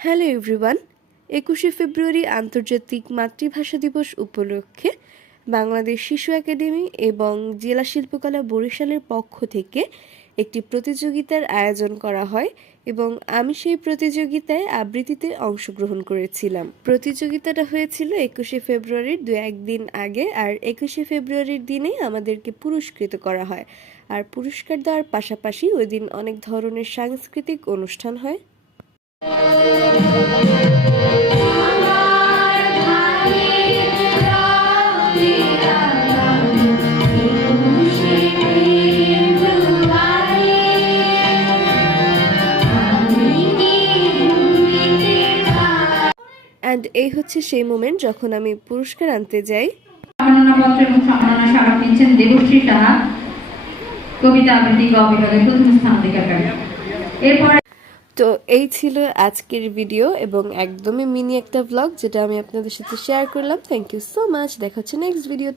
Hello everyone. 21শে ফেব্রুয়ারি আন্তর্জাতিক মাতৃভাষা দিবস উপলক্ষে বাংলাদেশ শিশু একাডেমি এবং জেলা শিল্পকলা বরিশালের পক্ষ থেকে একটি প্রতিযোগিতার আয়োজন করা হয় এবং আমি সেই প্রতিযোগিতায় আবৃত্তিতে অংশগ্রহণ করেছিলাম। প্রতিযোগিতাটা হয়েছিল 21শে ফেব্রুয়ারির 2-1 দিন আগে, আর 21শে ফেব্রুয়ারির দিনেই আমাদেরকে পুরস্কৃত করা হয়। আর পুরস্কার দেওয়ার পাশাপাশি ওই দিন অনেক ধরনের সাংস্কৃতিক অনুষ্ঠান হয়। অ্যান্ড এই হচ্ছে সেই মোমেন্ট যখন আমি পুরস্কার আনতে যাই। সম্মাননাপত্র এবং সম্মাননা স্মারক নিচ্ছেন দেবশ্রী সাহা, কবিতা আবৃত্তি গ বিভাগে প্রথম স্থান অধিকার করেন। এরপর তো এই ছিল আজকের ভিডিও এবং একদমই মিনি একটা ব্লগ যেটা আমি আপনাদের সাথে শেয়ার করলাম। Thank you so much. দেখা হচ্ছে নেক্সট ভিডিও।